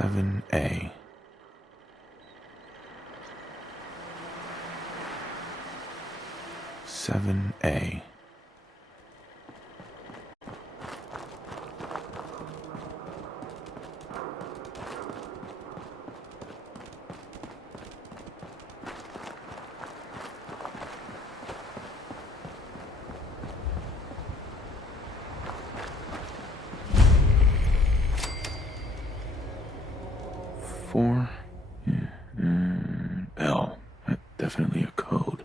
7A. Seven A. Four. L. Definitely a code.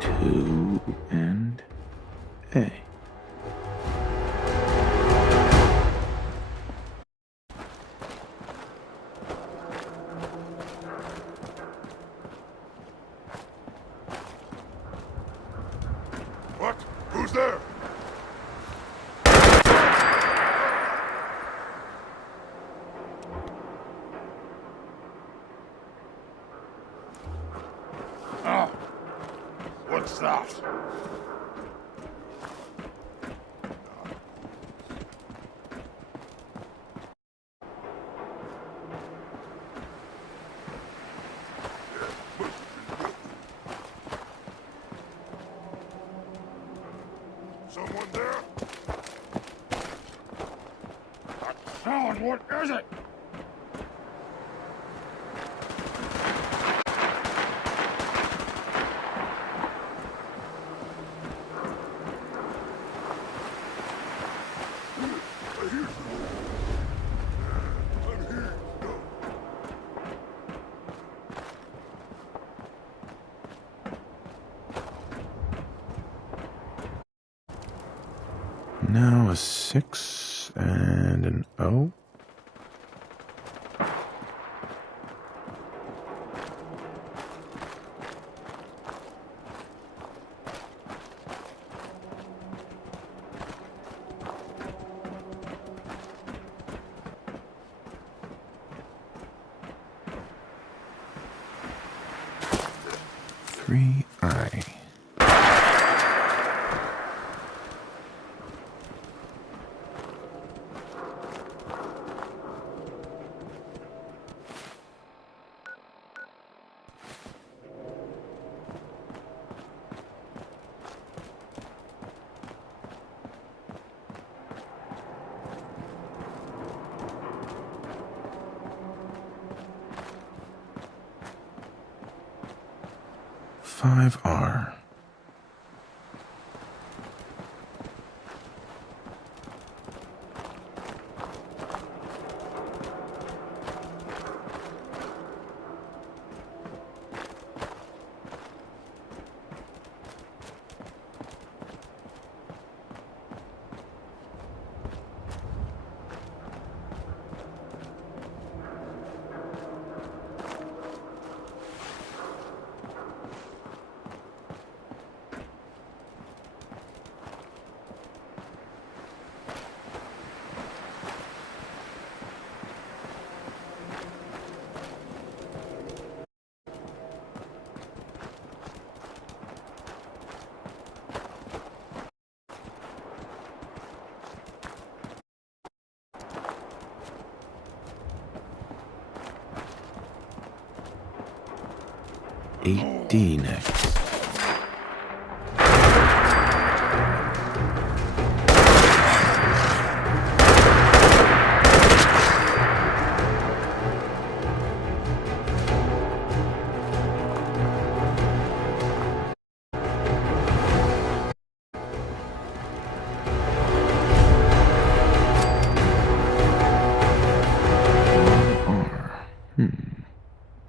Two and A. What? Who's there? Ah! What's that? Someone there? That sound, what is it? I hear someone. I'm here. No. Now a 6 and an O. Three I. Five R. Eight D next. R.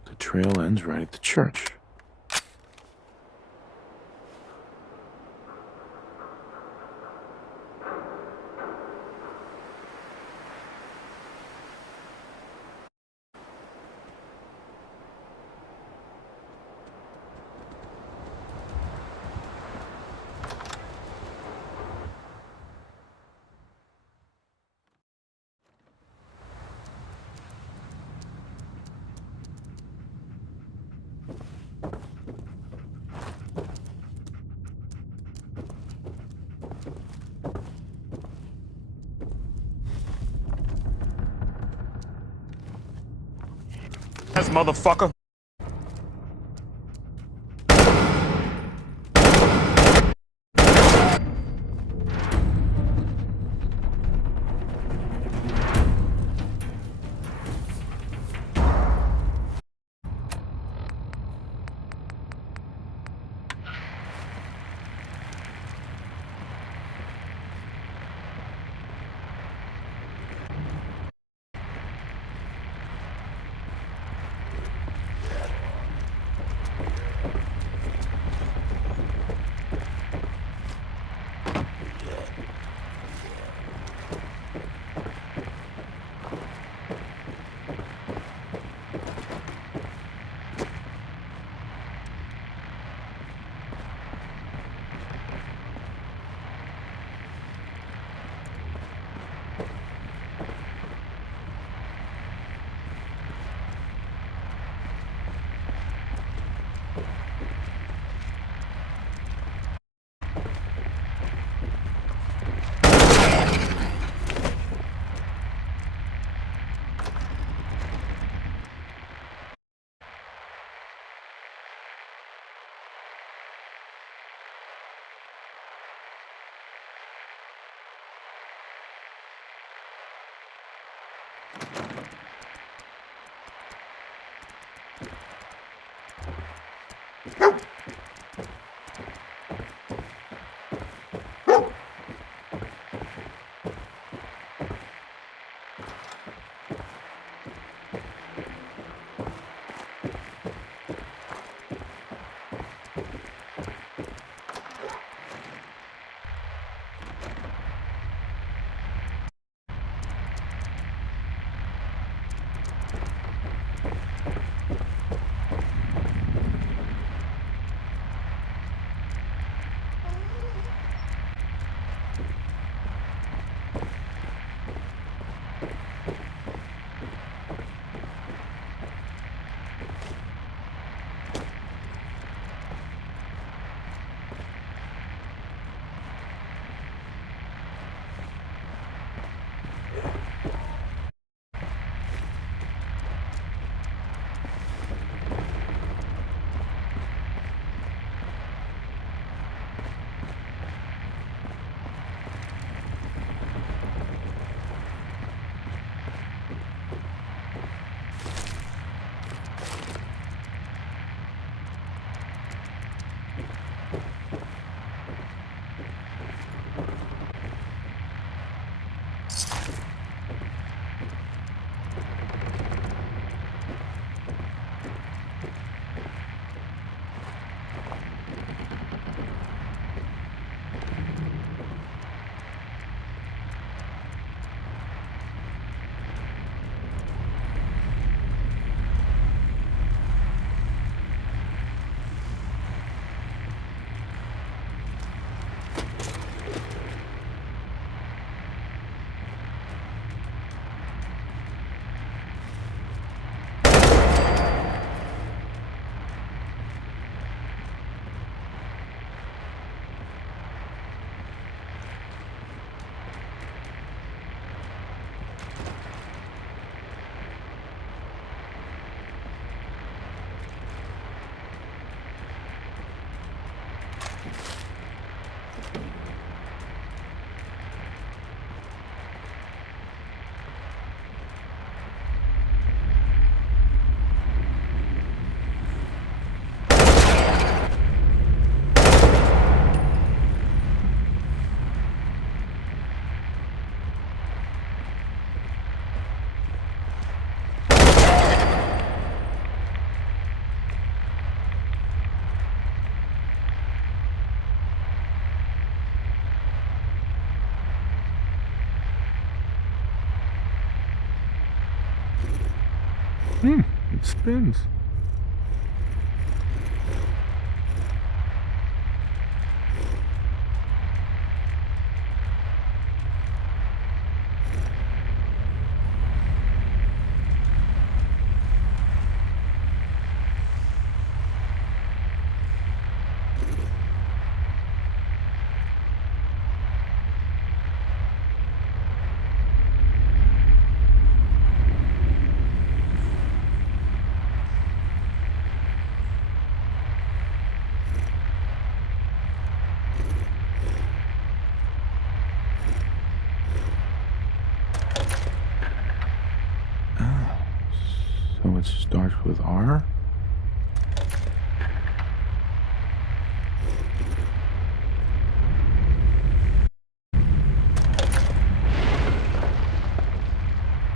The trail ends right at the church. motherfucker. It spins. starts with R?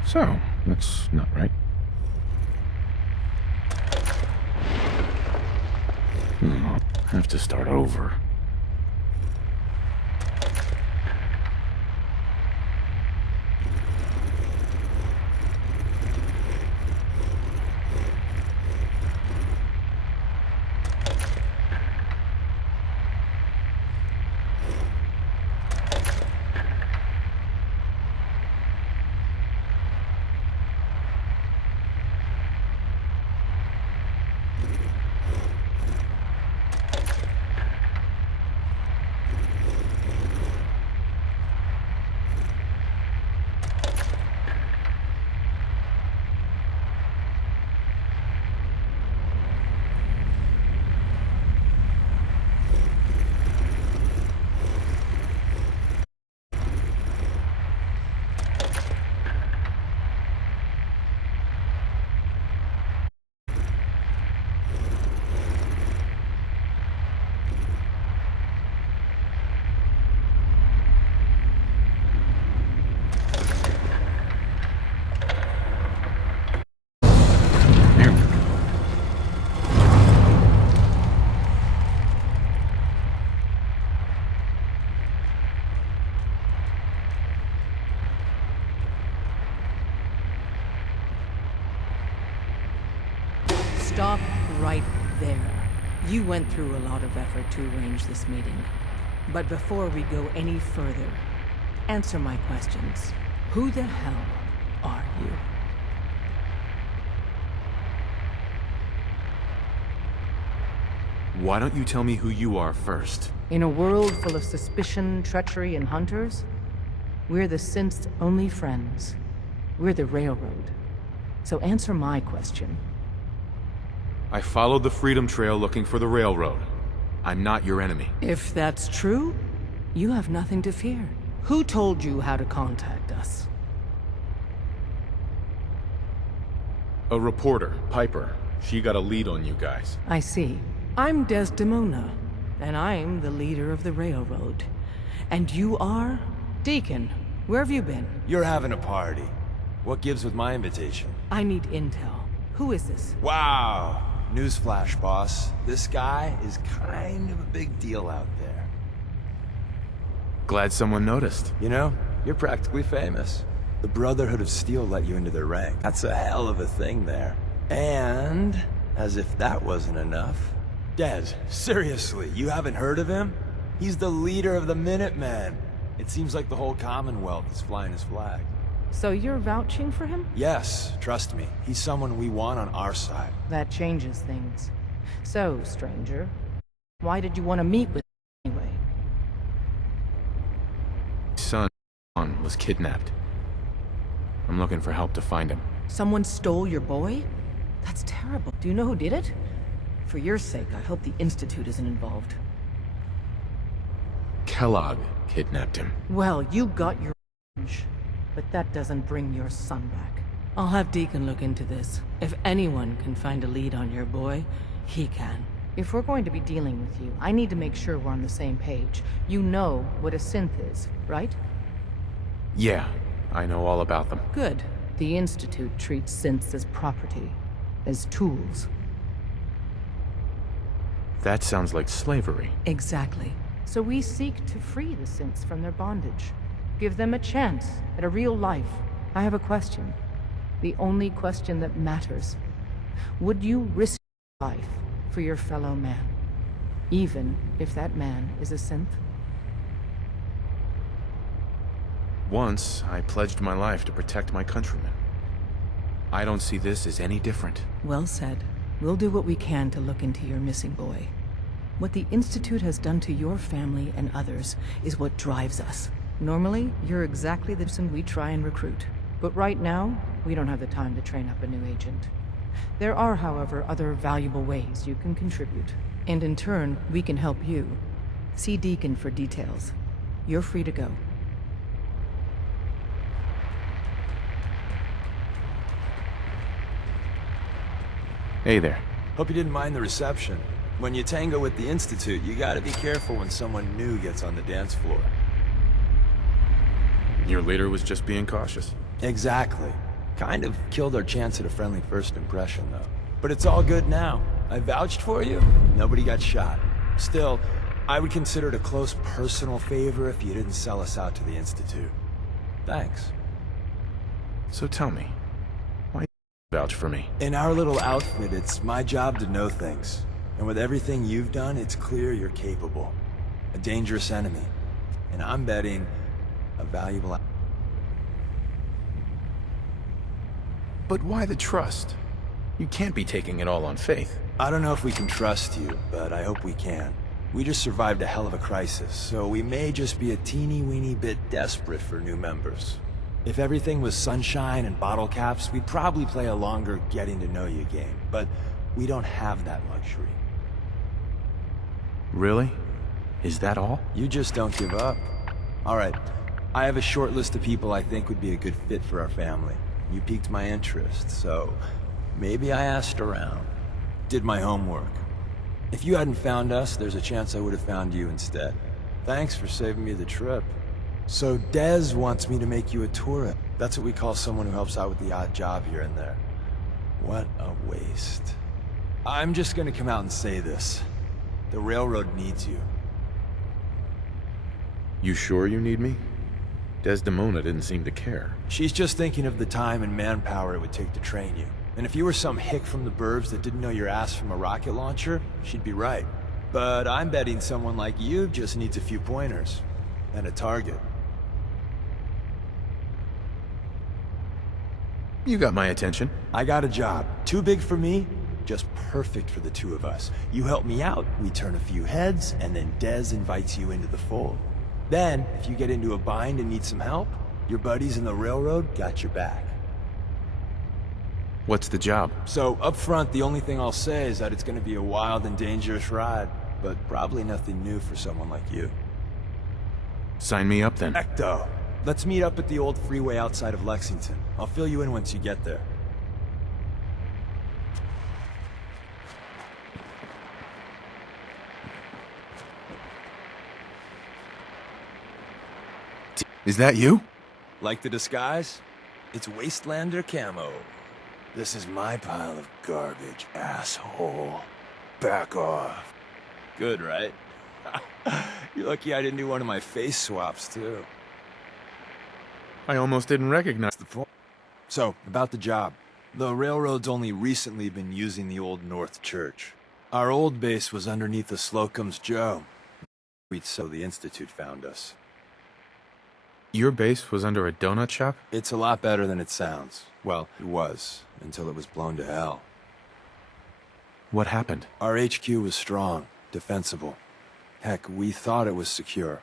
So, that's not right. Have to start over. Stop right there. You went through a lot of effort to arrange this meeting. But before we go any further, answer my questions. Who the hell are you? Why don't you tell me who you are first? In a world full of suspicion, treachery, and hunters, we're the Synth's only friends. We're the Railroad. So answer my question. I followed the Freedom Trail looking for the Railroad. I'm not your enemy. If that's true, you have nothing to fear. Who told you how to contact us? A reporter, Piper. She got a lead on you guys. I see. I'm Desdemona, and I'm the leader of the Railroad. And you are? Deacon, where have you been? You're having a party. What gives with my invitation? I need intel. Who is this? Wow. Newsflash, boss. This guy is kind of a big deal out there. Glad someone noticed. You know, you're practically famous. The Brotherhood of Steel let you into their rank. That's a hell of a thing there. And, as if that wasn't enough, Des, seriously, you haven't heard of him? He's the leader of the Minutemen. It seems like the whole Commonwealth is flying his flag. So you're vouching for him? Yes, trust me. He's someone we want on our side. That changes things. So, stranger, why did you want to meet with him anyway? Son was kidnapped. I'm looking for help to find him. Someone stole your boy? That's terrible. Do you know who did it? For your sake, I hope the Institute isn't involved. Kellogg kidnapped him. Well, you got your revenge. But that doesn't bring your son back. I'll have Deacon look into this. If anyone can find a lead on your boy, he can. If we're going to be dealing with you, I need to make sure we're on the same page. You know what a synth is, right? Yeah, I know all about them. Good. The Institute treats synths as property, as tools. That sounds like slavery. Exactly. So we seek to free the synths from their bondage. Give them a chance at a real life. I have a question. The only question that matters. Would you risk your life for your fellow man? Even if that man is a synth? Once, I pledged my life to protect my countrymen. I don't see this as any different. Well said. We'll do what we can to look into your missing boy. What the Institute has done to your family and others is what drives us. Normally, you're exactly the person we try and recruit. But right now, we don't have the time to train up a new agent. There are, however, other valuable ways you can contribute. And in turn, we can help you. See Deacon for details. You're free to go. Hey there. Hope you didn't mind the reception. When you tango with the Institute, you gotta be careful when someone new gets on the dance floor. Your leader was just being cautious. Exactly. Kind of killed our chance at a friendly first impression, though. But it's all good now. I vouched for you. Nobody got shot. Still, I would consider it a close personal favor if you didn't sell us out to the Institute. Thanks. So tell me, why vouch for me? In our little outfit, it's my job to know things. And with everything you've done, it's clear you're capable. A dangerous enemy. And I'm betting a valuable... But why the trust? You can't be taking it all on faith. I don't know if we can trust you, but I hope we can. We just survived a hell of a crisis, so we may just be a teeny-weeny bit desperate for new members. If everything was sunshine and bottle caps, we'd probably play a longer getting-to-know-you game, but we don't have that luxury. Really? Is that all? You just don't give up. All right, I have a short list of people I think would be a good fit for our family. You piqued my interest, so maybe I asked around. Did my homework. If you hadn't found us, there's a chance I would have found you instead. Thanks for saving me the trip. So Dez wants me to make you a tourist. That's what we call someone who helps out with the odd job here and there. What a waste. I'm just gonna come out and say this. The railroad needs you. You sure you need me? Desdemona didn't seem to care. She's just thinking of the time and manpower it would take to train you. And if you were some hick from the burbs that didn't know your ass from a rocket launcher, she'd be right. But I'm betting someone like you just needs a few pointers. And a target. You got my attention. I got a job. Too big for me, just perfect for the two of us. You help me out, we turn a few heads, and then Dez invites you into the fold. Then, if you get into a bind and need some help, your buddies in the railroad got your back. What's the job? So, up front, the only thing I'll say is that it's gonna be a wild and dangerous ride, but probably nothing new for someone like you. Sign me up then. Ecto, let's meet up at the old freeway outside of Lexington. I'll fill you in once you get there. Is that you? Like the disguise? It's Wastelander camo. This is my pile of garbage, asshole. Back off. Good, right? You're lucky I didn't do one of my face swaps, too. I almost didn't recognize The point. So, about the job. The railroad's only recently been using the Old North Church. Our old base was underneath the Slocum's Joe. So the Institute found us. Your base was under a donut shop? It's a lot better than it sounds. Well, it was, until it was blown to hell. What happened? Our HQ was strong, defensible. Heck, we thought it was secure.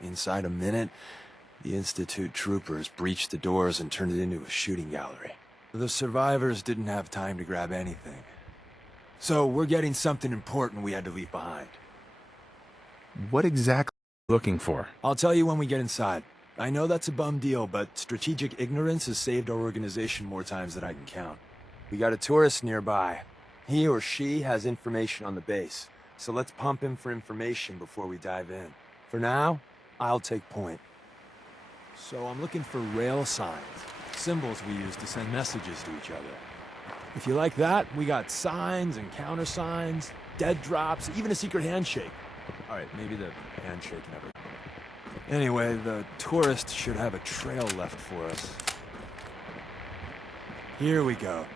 Inside a minute, the Institute troopers breached the doors and turned it into a shooting gallery. The survivors didn't have time to grab anything. So we're getting something important we had to leave behind. What exactly are you looking for? I'll tell you when we get inside. I know that's a bum deal, but strategic ignorance has saved our organization more times than I can count. We got a tourist nearby. He or she has information on the base, so let's pump him for information before we dive in. For now, I'll take point. So I'm looking for rail signs, symbols we use to send messages to each other. If you like that, we got signs and countersigns, dead drops, even a secret handshake. All right, maybe the handshake never... Anyway, the tourist should have a trail left for us. Here we go.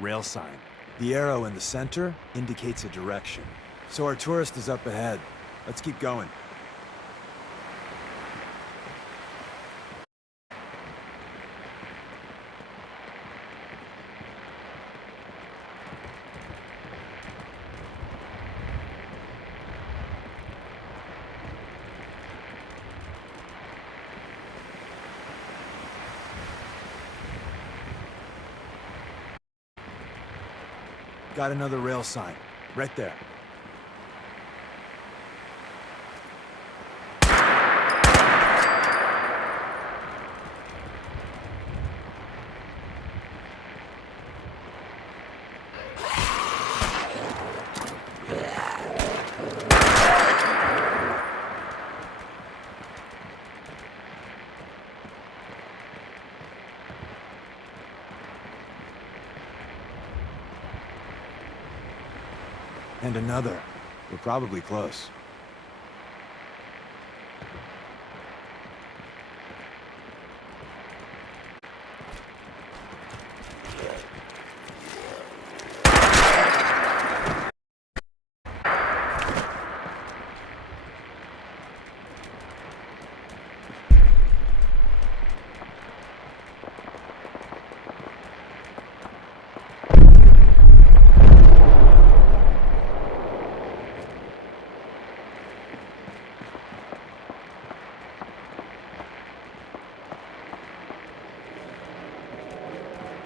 Rail sign. The arrow in the center indicates a direction. So our tourist is up ahead. Let's keep going. Got another rail sign. Right there. And another. We're probably close.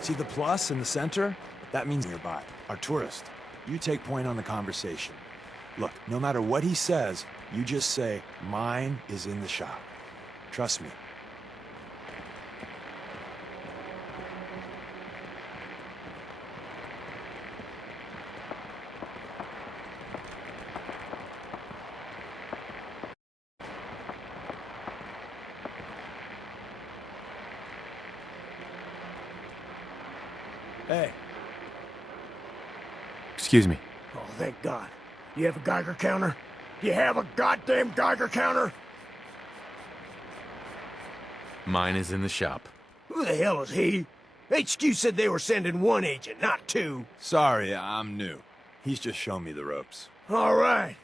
See the plus in the center? That means nearby. Our tourist. You take point on the conversation. Look, no matter what he says, you just say, mine is in the shop. Trust me. Hey. Excuse me. Oh, thank God. You have a Geiger counter? You have a goddamn Geiger counter? Mine is in the shop. Who the hell is he? HQ said they were sending one agent, not two. Sorry, I'm new. He's just shown me the ropes. All right.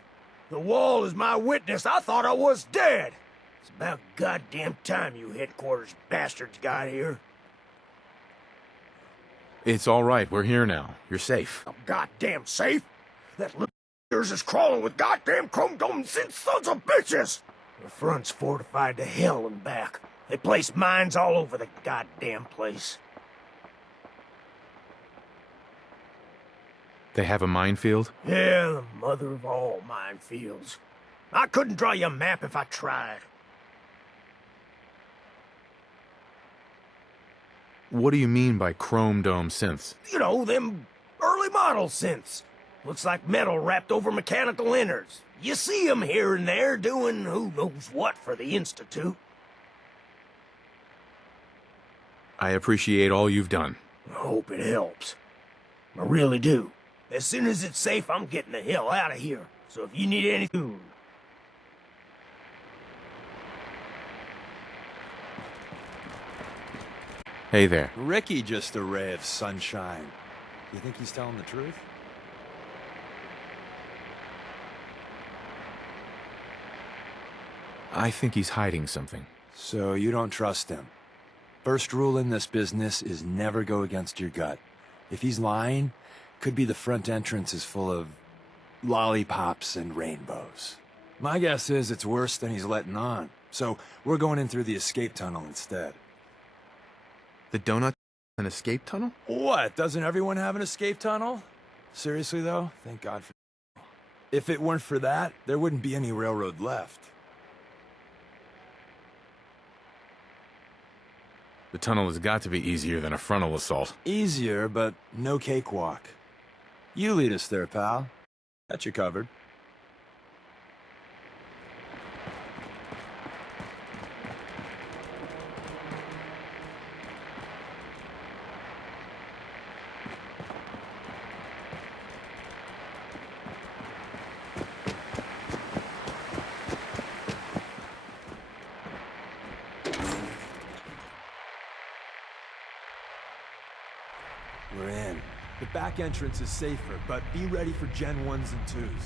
The wall is my witness. I thought I was dead. It's about goddamn time you headquarters bastards got here. It's all right. We're here now. You're safe. I'm goddamn safe. That little yours is crawling with goddamn chrome dome synth sons of bitches. The front's fortified to hell and back. They placed mines all over the goddamn place. They have a minefield? Yeah, the mother of all minefields. I couldn't draw you a map if I tried. What do you mean by chrome dome synths? You know, them early model synths. Looks like metal wrapped over mechanical innards. You see them here and there doing who knows what for the Institute. I appreciate all you've done. I hope it helps. I really do. As soon as it's safe, I'm getting the hell out of here. So if you need anything... Hey there. Ricky just a ray of sunshine. You think he's telling the truth? I think he's hiding something. So you don't trust him. First rule in this business is never go against your gut. If he's lying, could be the front entrance is full of lollipops and rainbows. My guess is it's worse than he's letting on. So we're going in through the escape tunnel instead. The donut an escape tunnel? What? Doesn't everyone have an escape tunnel? Seriously though, thank God for... If it weren't for that, there wouldn't be any railroad left. The tunnel has got to be easier than a frontal assault. Easier, but no cakewalk. You lead us there, pal. Got you covered. We're in. The back entrance is safer, but be ready for Gen 1s and 2s.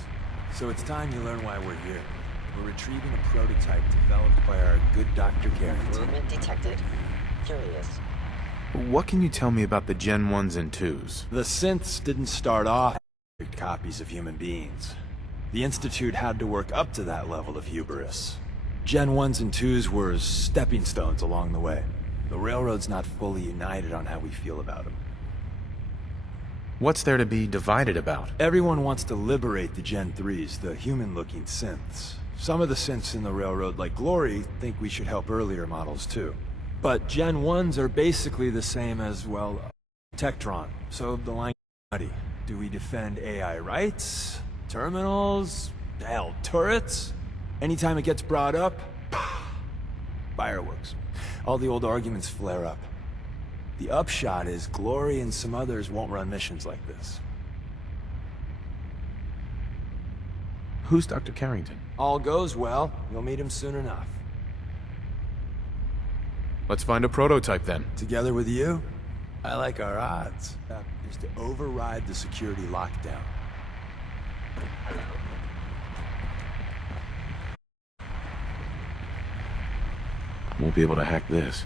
So it's time you learn why we're here. We're retrieving a prototype developed by our good Dr. Carrington. Movement detected. Curious. What can you tell me about the Gen 1s and 2s? The synths didn't start off as copies of human beings. The Institute had to work up to that level of hubris. Gen 1s and 2s were stepping stones along the way. The Railroad's not fully united on how we feel about them. What's there to be divided about? Everyone wants to liberate the Gen 3s, the human-looking synths. Some of the synths in the Railroad, like Glory, think we should help earlier models too. But Gen 1s are basically the same as, well, Tectron. So the line is muddy. Do we defend AI rights? Terminals? Hell, turrets? Anytime it gets brought up, fireworks. All the old arguments flare up. The upshot is Glory and some others won't run missions like this. Who's Dr. Carrington? All goes well, you'll meet him soon enough. Let's find a prototype then. Together with you, I like our odds. Is to override the security lockdown. Won't be able to hack this.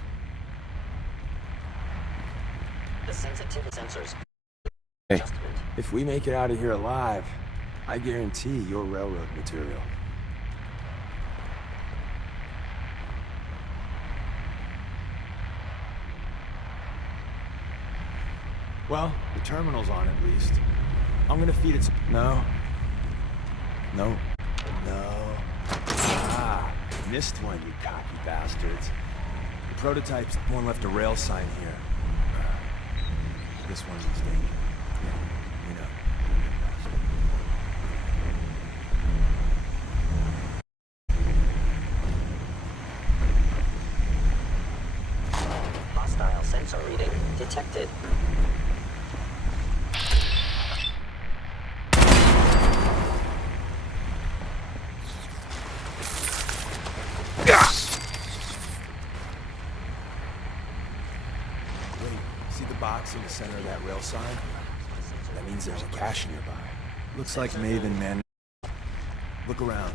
The sensitivity sensors. Hey. Adjustment. If we make it out of here alive, I guarantee you're railroad material. Well, the terminal's on at least. I'm gonna feed it some... No. No. No. Ah, missed one, you cocky bastards. The prototype's one left a rail sign here. This one's mistaken. You know. Hostile sensor reading detected. Wait, see the box in the center of that rail sign? That means there's a cache nearby. Looks like Maven man. Look around.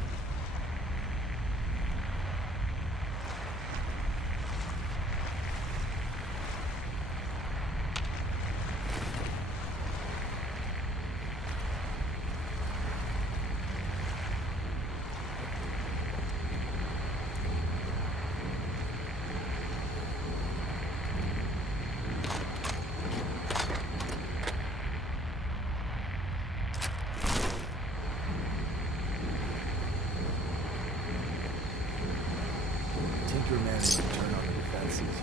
Tinker managed to turn on the defenses.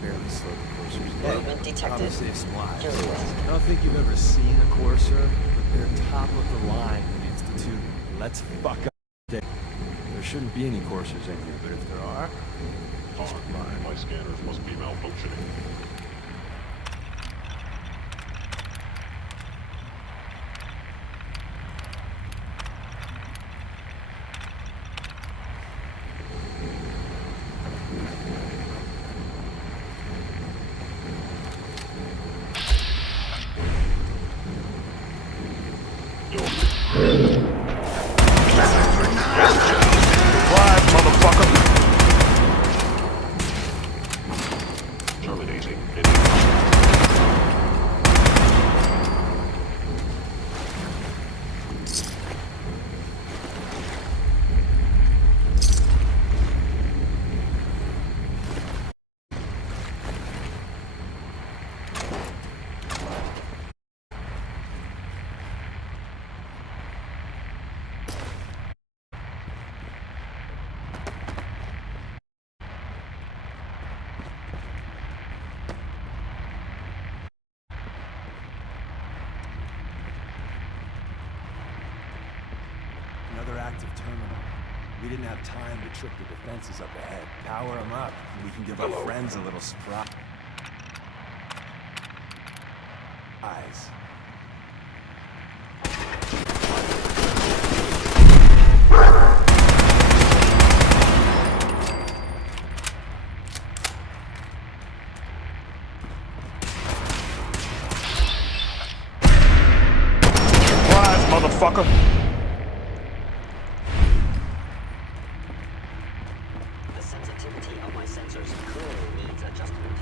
Barely slowed the coursers down. Movement detected. Probably saved some lives. Curious. I don't think you've ever seen a courser, but they're top of the line in the Institute. Let's fuck up. There shouldn't be any coursers in here, but if there are, just mine. My scanners must be malfunctioning. Terminating. Another active terminal. We didn't have time to trip the defenses up ahead. Power them up, and we can give our friends a little surprise. Eyes. Surprise, motherfucker! The sensitivity of my sensors clearly needs adjustment.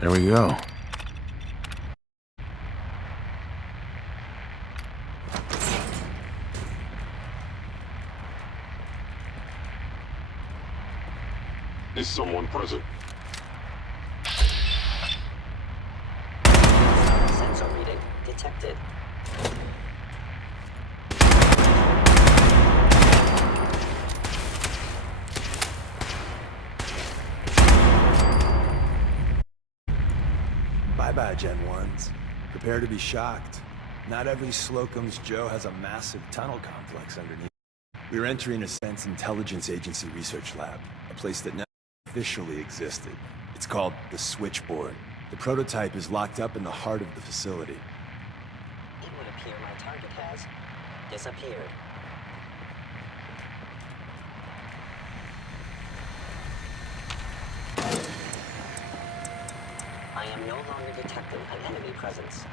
There we go. Is someone present? Sensor reading detected. bad, Gen 1s. Prepare to be shocked. Not every Slocum's Joe has a massive tunnel complex underneath. We're entering a Sense Intelligence Agency research lab, a place that never officially existed. It's called the Switchboard. The prototype is locked up in the heart of the facility. It would appear my target has disappeared. I am no longer detecting an enemy presence.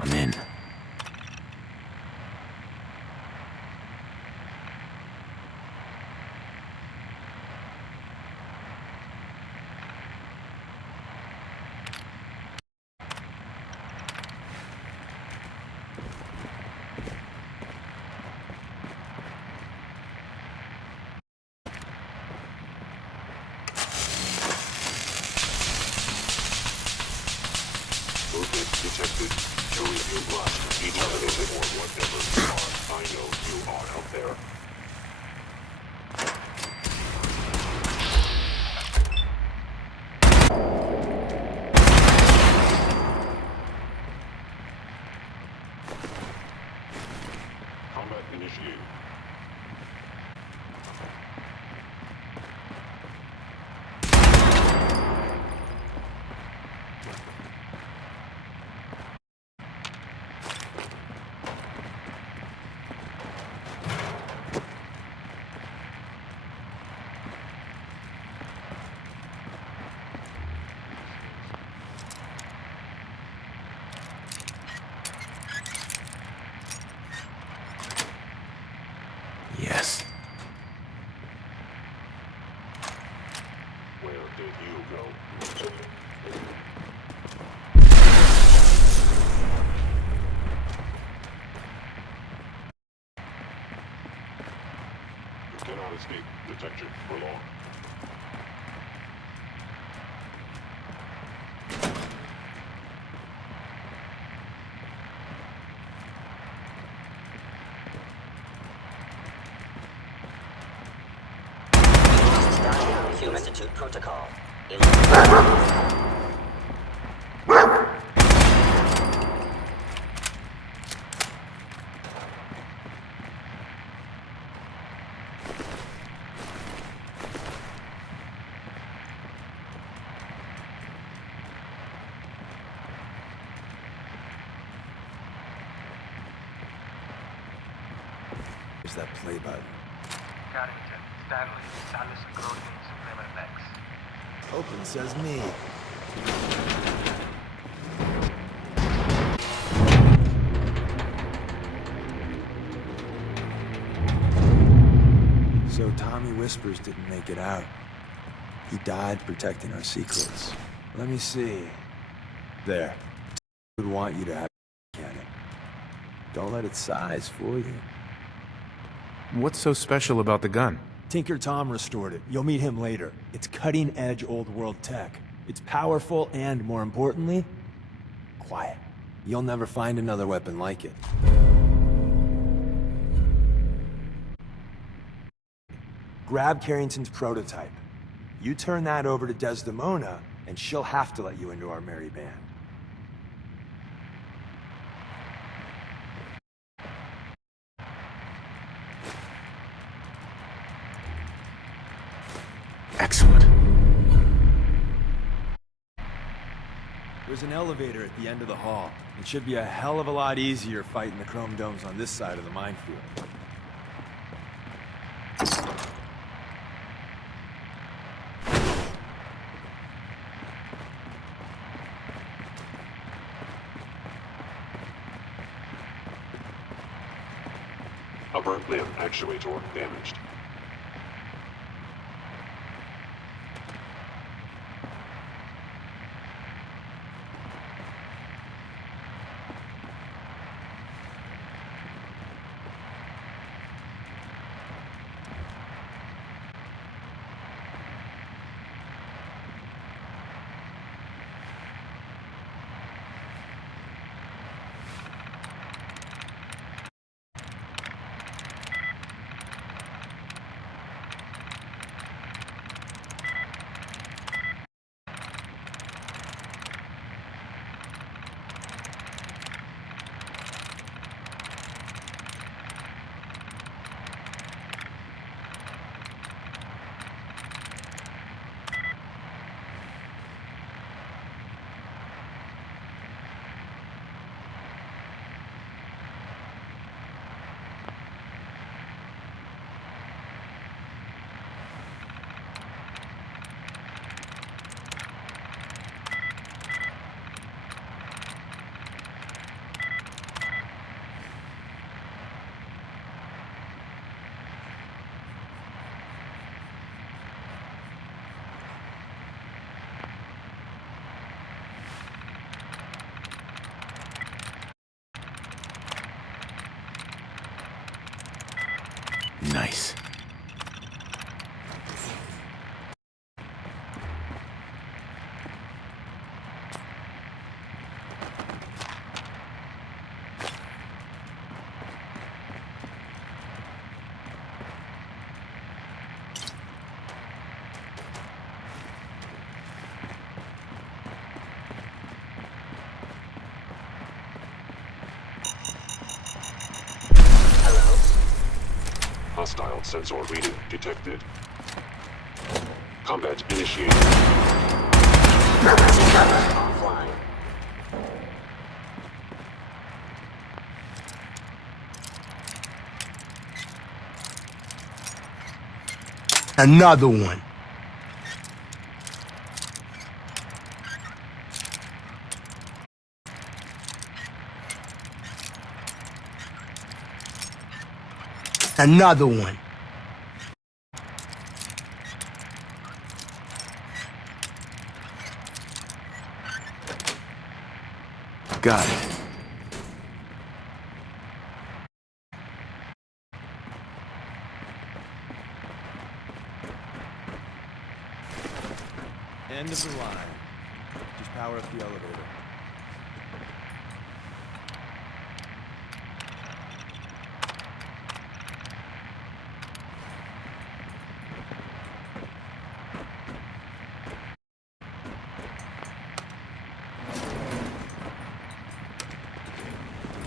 I'm in. Movement detected. Joey, you must be eliminated or whatever you are. I know you are out there. Combat initiated. Yes. Where did you go? You cannot escape detection for long. Human Institute Protocol. There's that play button. Carrington, Stanley, Salis, Grogan, Supreme Lex. Open says me. So Tommy Whispers didn't make it out. He died protecting our secrets. Let me see. There. Would want you to have a look at it. Don't let its size fool you. What's so special about the gun? Tinker Tom restored it. You'll meet him later. It's cutting-edge old-world tech. It's powerful and, more importantly, quiet. You'll never find another weapon like it. Grab Carrington's prototype. You turn that over to Desdemona, and she'll have to let you into our merry band. Excellent. There's an elevator at the end of the hall. It should be a hell of a lot easier fighting the chrome domes on this side of the minefield. Upper limb actuator damaged. Nice. Hostile sensor reading detected. Combat initiated. Offline. Another one. Another one. Got it. End of the line. Just power up the elevator.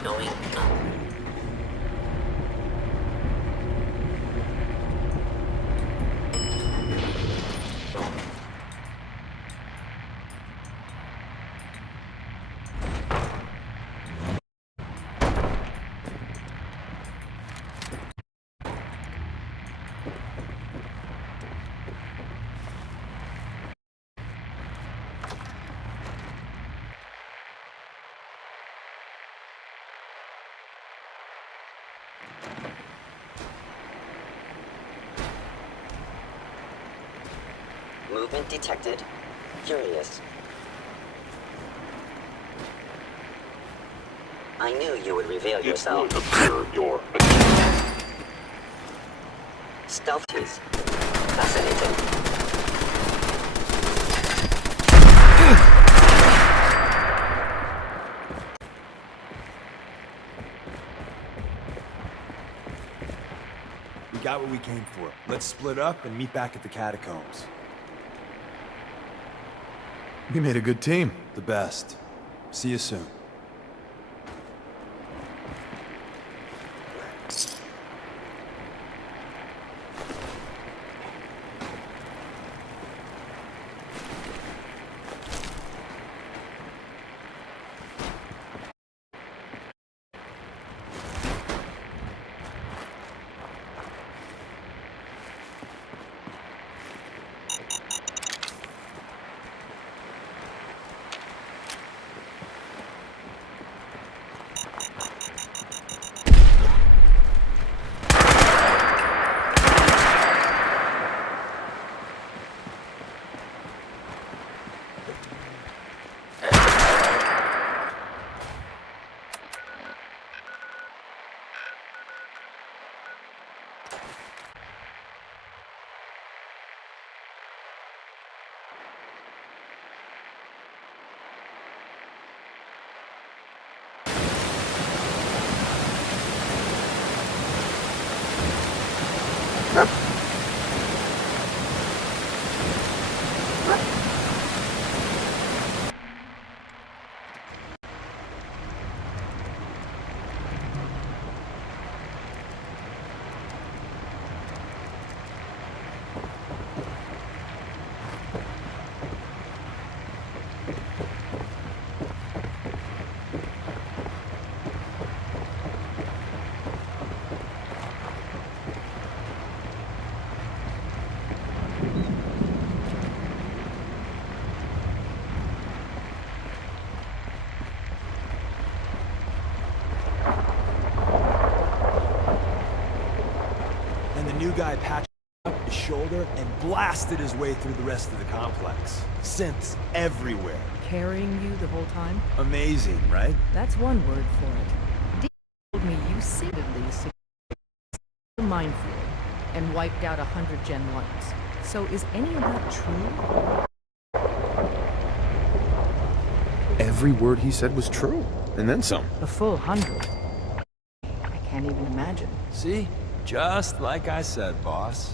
Going up. Movement detected. Curious. I knew you would reveal It yourself. would appear your attention. Stealthies. Fascinating. We got what we came for. Let's split up and meet back at the catacombs. We made a good team. The best. See you soon. guy patched up his shoulder and blasted his way through the rest of the complex. Synths everywhere. Carrying you the whole time? Amazing, right? That's one word for it. Dee told me you singularly secured the minefield and wiped out 100 Gen 1s. So is any of that true? Every word he said was true, and then some. A full 100. I can't even imagine. See? Just like I said, boss.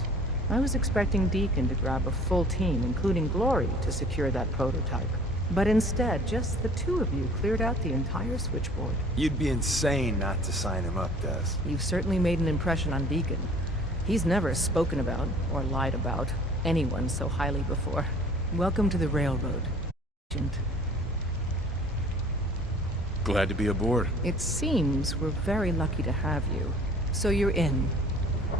I was expecting Deacon to grab a full team, including Glory, to secure that prototype. But instead, just the two of you cleared out the entire switchboard. You'd be insane not to sign him up, Des. You've certainly made an impression on Deacon. He's never spoken about, or lied about, anyone so highly before. Welcome to the Railroad, Agent. Glad to be aboard. It seems we're very lucky to have you. So you're in.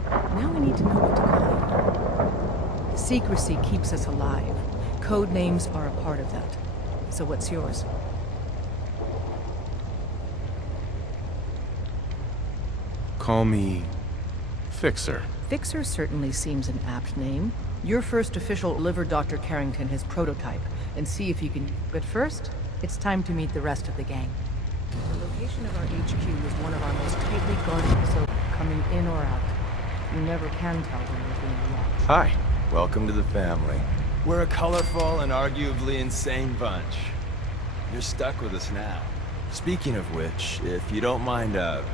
Now we need to know what to call you. Secrecy keeps us alive. Code names are a part of that. So what's yours? Call me Fixer. Fixer certainly seems an apt name. Your first official deliver Dr. Carrington his prototype and see if you can... But first, it's time to meet the rest of the gang. The location of our HQ is one of our most tightly guarded, so coming in or out. You never can tell when you're being watched. Hi. Welcome to the family. We're a colorful and arguably insane bunch. You're stuck with us now. Speaking of which, if you don't mind a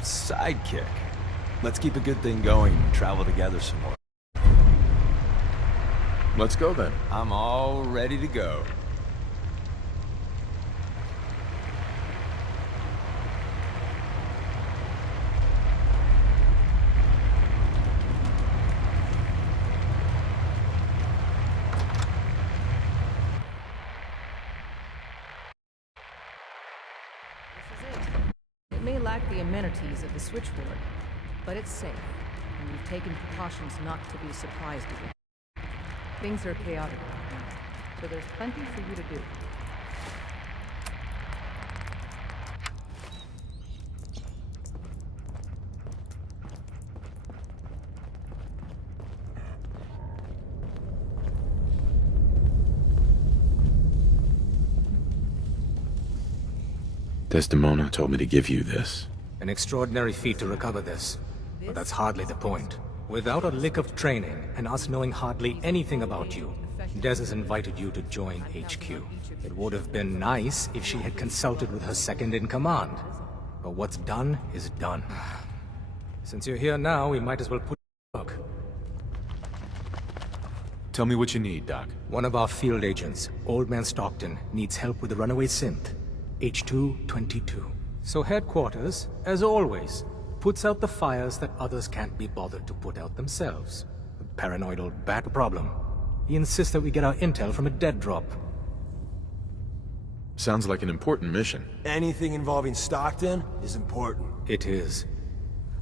sidekick, let's keep a good thing going and travel together some more. Let's go then. I'm all ready to go. It may lack the amenities of the switchboard, but it's safe, and we've taken precautions not to be surprised again. Things are chaotic right now, so there's plenty for you to do. Desdemona told me to give you this. An extraordinary feat to recover this. But that's hardly the point. Without a lick of training, and us knowing hardly anything about you, Des has invited you to join HQ. It would have been nice if she had consulted with her second-in-command. But what's done is done. Since you're here now, we might as well put to work. Tell me what you need, Doc. One of our field agents, Old Man Stockton, needs help with the runaway synth. H222. So headquarters, as always, puts out the fires that others can't be bothered to put out themselves. A paranoid old bat problem. He insists that we get our intel from a dead drop. Sounds like an important mission. Anything involving Stockton is important. It is.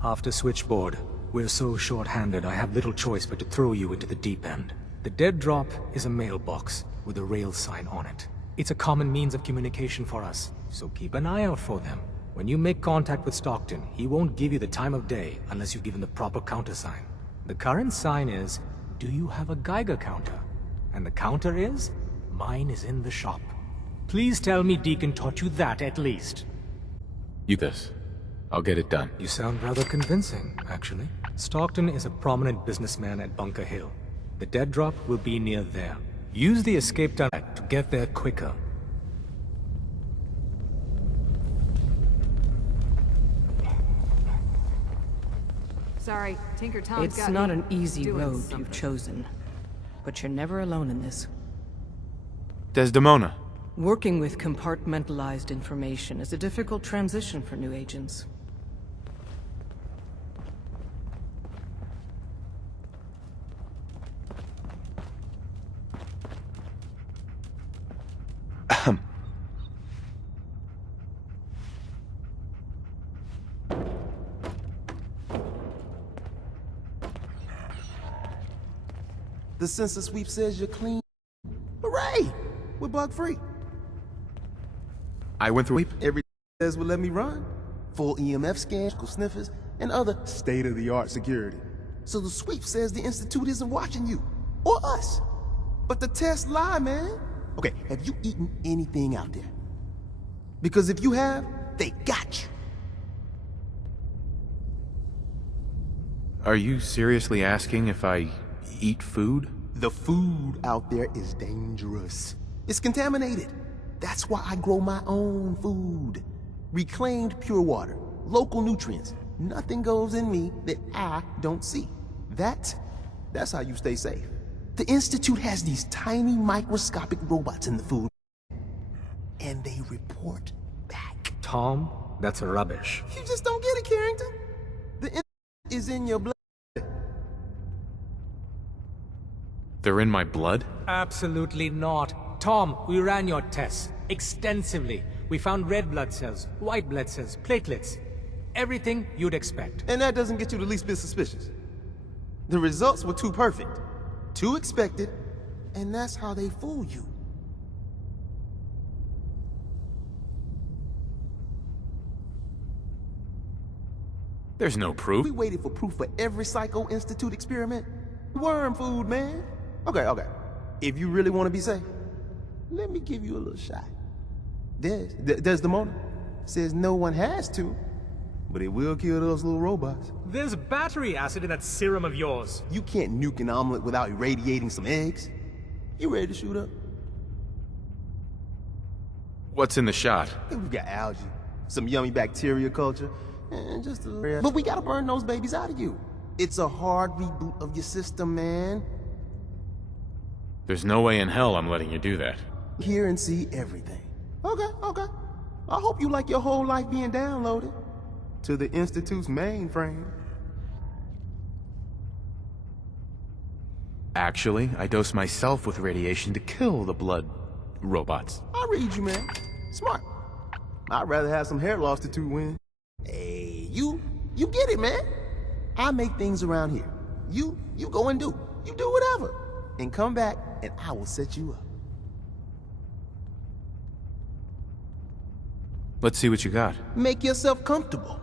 After Switchboard, we're so short-handed I have little choice but to throw you into the deep end. The dead drop is a mailbox with a rail sign on it. It's a common means of communication for us, so keep an eye out for them. When you make contact with Stockton, he won't give you the time of day unless you give him the proper countersign. The current sign is, do you have a Geiger counter? And the counter is, mine is in the shop. Please tell me Deacon taught you that at least. You this. I'll get it done. You sound rather convincing, actually. Stockton is a prominent businessman at Bunker Hill. The dead drop will be near there. Use the escape tunnel to get there quicker. Sorry, Tinker Tom's It's got not me an easy doing road something. you've chosen, but you're never alone in this. Desdemona. Working with compartmentalized information is a difficult transition for new agents. The census sweep says you're clean. Hooray! We're bug free. I went through... Every says will let me run. Full EMF scans, sniffers, and other state-of-the-art security. So the sweep says the Institute isn't watching you. Or us. But the tests lie, man. Okay, have you eaten anything out there? Because if you have, they got you. Are you seriously asking if I eat food? The food out there is dangerous. It's contaminated. That's why I grow my own food. Reclaimed pure water, local nutrients. Nothing goes in me that I don't see. That's how you stay safe. The Institute has these tiny microscopic robots in the food, and they report back. Tom, that's rubbish. You just don't get it, Carrington. The Institute is in your blood. They're in my blood? Absolutely not. Tom, we ran your tests extensively. We found red blood cells, white blood cells, platelets. Everything you'd expect. And that doesn't get you the least bit suspicious. The results were too perfect, too expected, and that's how they fool you. There's no proof. We waited for proof for every Psycho Institute experiment. Worm food, man. Okay. If you really want to be safe, let me give you a little shot. Desdemona says no one has to, but it will kill those little robots. There's battery acid in that serum of yours. You can't nuke an omelet without irradiating some eggs. You ready to shoot up? What's in the shot? We've got algae, some yummy bacteria culture, and just a little... But we gotta burn those babies out of you. It's a hard reboot of your system, man. There's no way in hell I'm letting you do that. Hear and see everything. Okay. I hope you like your whole life being downloaded to the Institute's mainframe. Actually, I dose myself with radiation to kill the blood robots. I read you, man. Smart. I'd rather have some hair loss to win. Hey, you get it, man. I make things around here. You go and do. You do whatever. And come back, and I will set you up. Let's see what you got. Make yourself comfortable.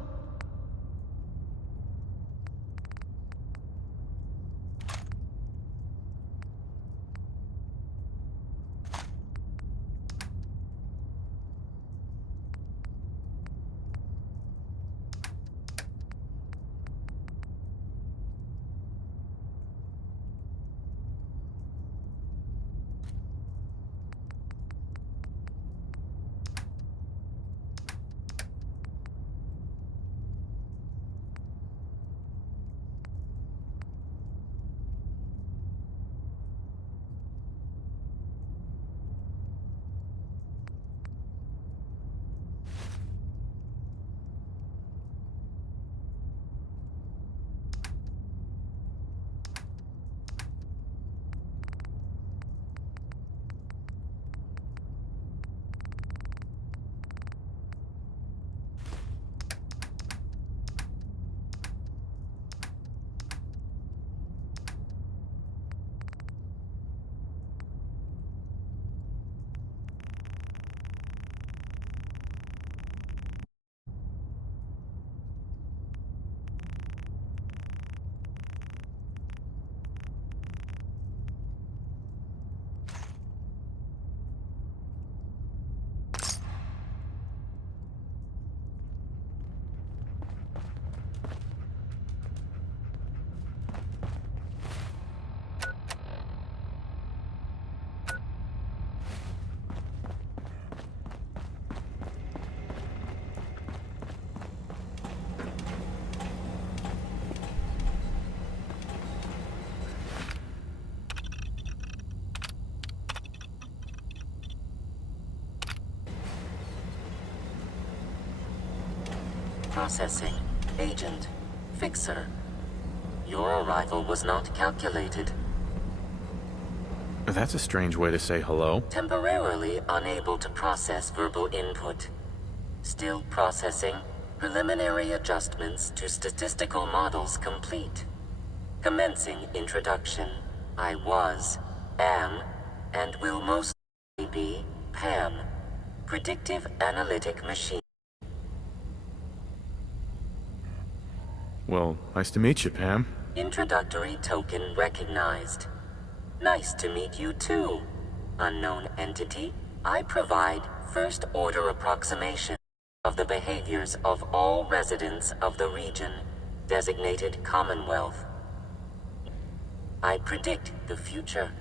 Processing. Agent. Fixer. Your arrival was not calculated. That's a strange way to say hello. Temporarily unable to process verbal input. Still processing. Preliminary adjustments to statistical models complete. Commencing introduction. I was, am, and will most likely be Pam. Predictive Analytic Machine. Well, nice to meet you, Pam. Introductory token recognized. Nice to meet you too, unknown entity. I provide first-order approximation of the behaviors of all residents of the region, designated Commonwealth. I predict the future.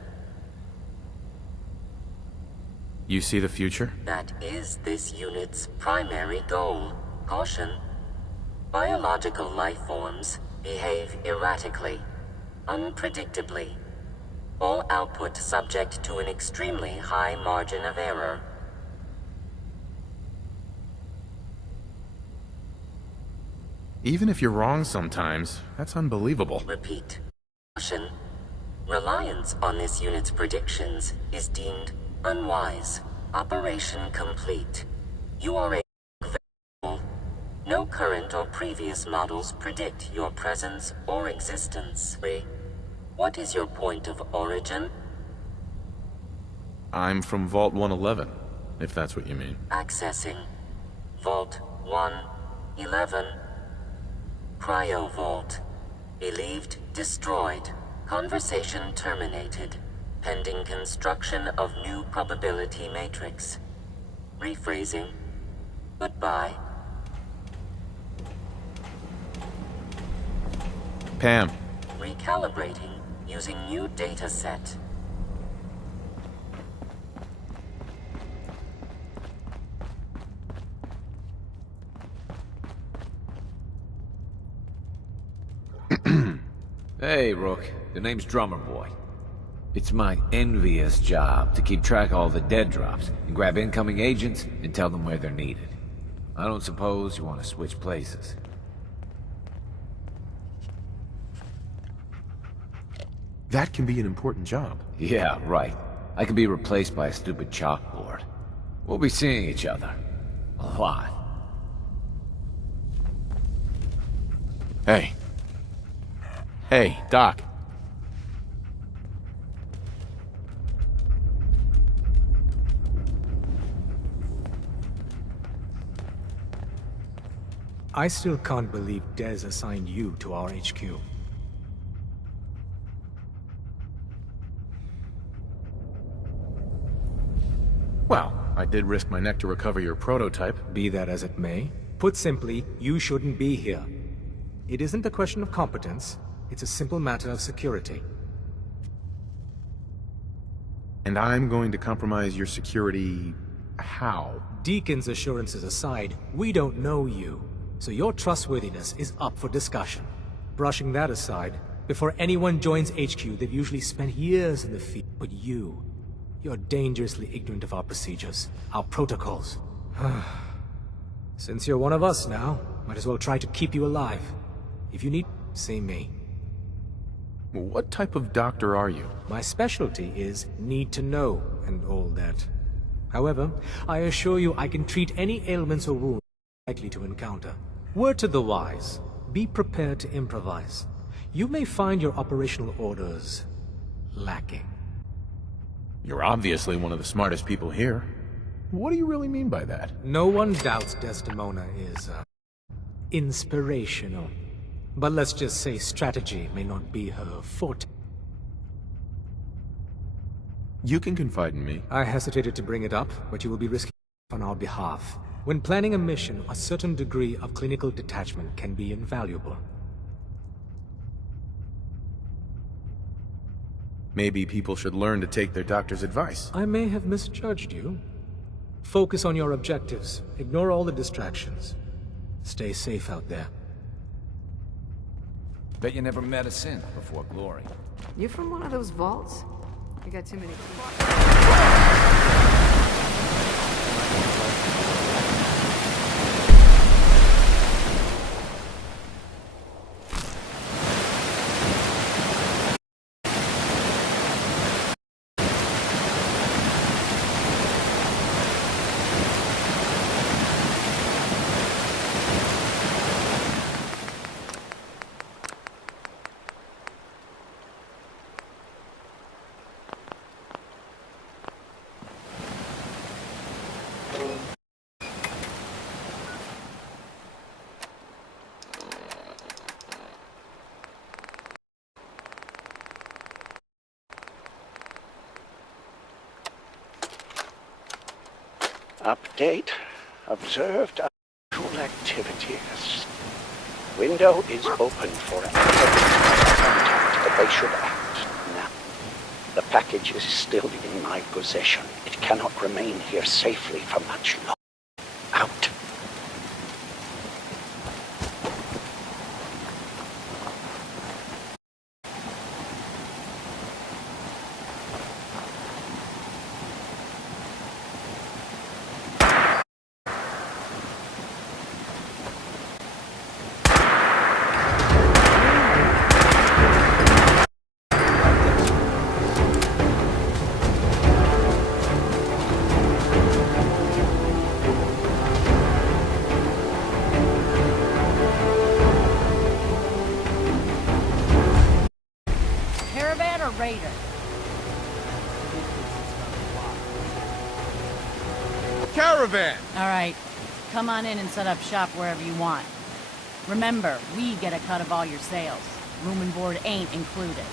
You see the future? That is this unit's primary goal. Caution. Biological life forms behave erratically, unpredictably. All output subject to an extremely high margin of error. Even if you're wrong sometimes, that's unbelievable. Repeat. Caution. Reliance on this unit's predictions is deemed unwise. Operation complete. You are a variable. No current or previous models predict your presence or existence. What is your point of origin? I'm from Vault 111, if that's what you mean. Accessing. Vault 111. Cryo Vault. Believed destroyed. Conversation terminated. Pending construction of new probability matrix. Rephrasing. Goodbye. Pam. Recalibrating using new data set. Hey, Rook. The name's Drummer Boy. It's my envious job to keep track of all the dead drops and grab incoming agents and tell them where they're needed. I don't suppose you want to switch places. That can be an important job. Yeah, right. I could be replaced by a stupid chalkboard. We'll be seeing each other. A lot. Hey. Hey, Doc. I still can't believe Dez assigned you to our HQ. Well, I did risk my neck to recover your prototype. Be that as it may, put simply, you shouldn't be here. It isn't a question of competence, it's a simple matter of security. And I'm going to compromise your security... how? Deacon's assurances aside, we don't know you, so your trustworthiness is up for discussion. Brushing that aside, before anyone joins HQ, they've usually spent years in the field. But you're dangerously ignorant of our procedures, our protocols. Since you're one of us now, might as well try to keep you alive. If you need, see me. What type of doctor are you? My specialty is need to know and all that. However, I assure you I can treat any ailments or wounds likely to encounter. Word to the wise, be prepared to improvise. You may find your operational orders lacking. You're obviously one of the smartest people here. What do you really mean by that? No one doubts Desdemona is, inspirational. But let's just say strategy may not be her forte. You can confide in me. I hesitated to bring it up, but you will be risking on our behalf. When planning a mission, a certain degree of clinical detachment can be invaluable. Maybe people should learn to take their doctor's advice. I may have misjudged you. Focus on your objectives. Ignore all the distractions. Stay safe out there. Bet you never met a synth before Glory. You from one of those vaults? You got too many people. Update. Observed unusual activities. Window is open for contact, but they should act now. The package is still in my possession. It cannot remain here safely for much longer. Out. Caravan or Raider? Caravan! Alright, come on in and set up shop wherever you want. Remember, we get a cut of all your sales. Room and board ain't included.